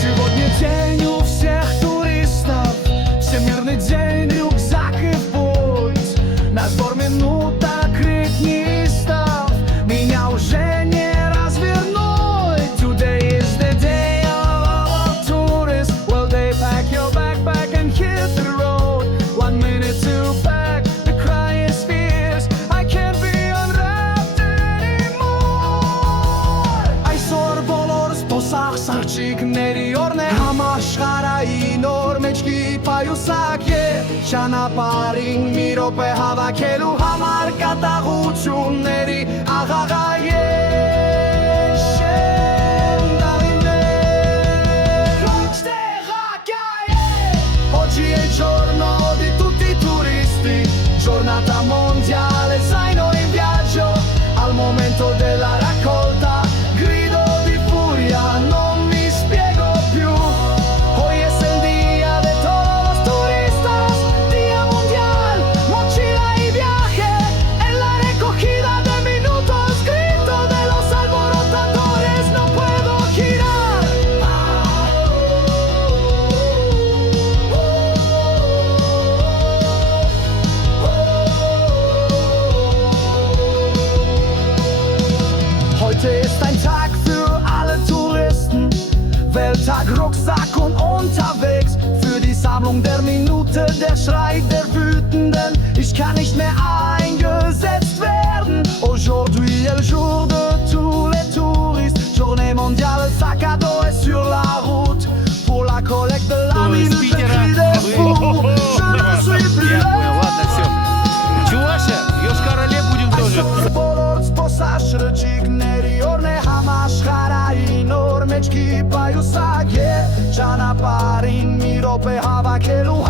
Сегодня день у всех туристов, всемирный день, рюкзак и в путь. На сбор минута, крик неистов, меня уже не развернуть. Today is the day of all tourists. Well, they pack your backpack and hit the road. 1 minute to pack, the cry is fierce. I can't be unwrapped anymore. Այսօր բոլորս փոսախ սարճիկների օրն է, համաշխարհային օր մեջքի պայուսակ է, ճանապարհին մի րոպե հավաքելու համար կատաղությունների աղաղայեն շենտավիներ. Oggi è il giorno di tutti i turisti, giornata mondiale, zaino in viaggio, al momento della raccolta, grido di furia, non mi spiego più. Hoy es el día de todos los turistas, día mundial, mochila y viaje, en la recogida de minutos, grito de los alborotadores, no puedo girar. Heute ist ein Tag für alle Touristen, Welttag, Rucksack und unterwegs. Für die Sammlung der Minute, der Schrei der Wütenden. Ich kann nicht mehr eingesetzt werden. Aujourd'hui est le jour de tous les touristes. Journée mondiale, sac à dos est sur la route. Pour la collecte de la minute, le cri des fous. Je ne suis plus là. Ладно, все. Чуваша, Йошкар-Оле будем тоже. Բոլորս փոսաշ ռճիկների օրն է, համաշխարհային օր մեջքի պայուսակ է, ճանապարհին մի րոպե հավաքելու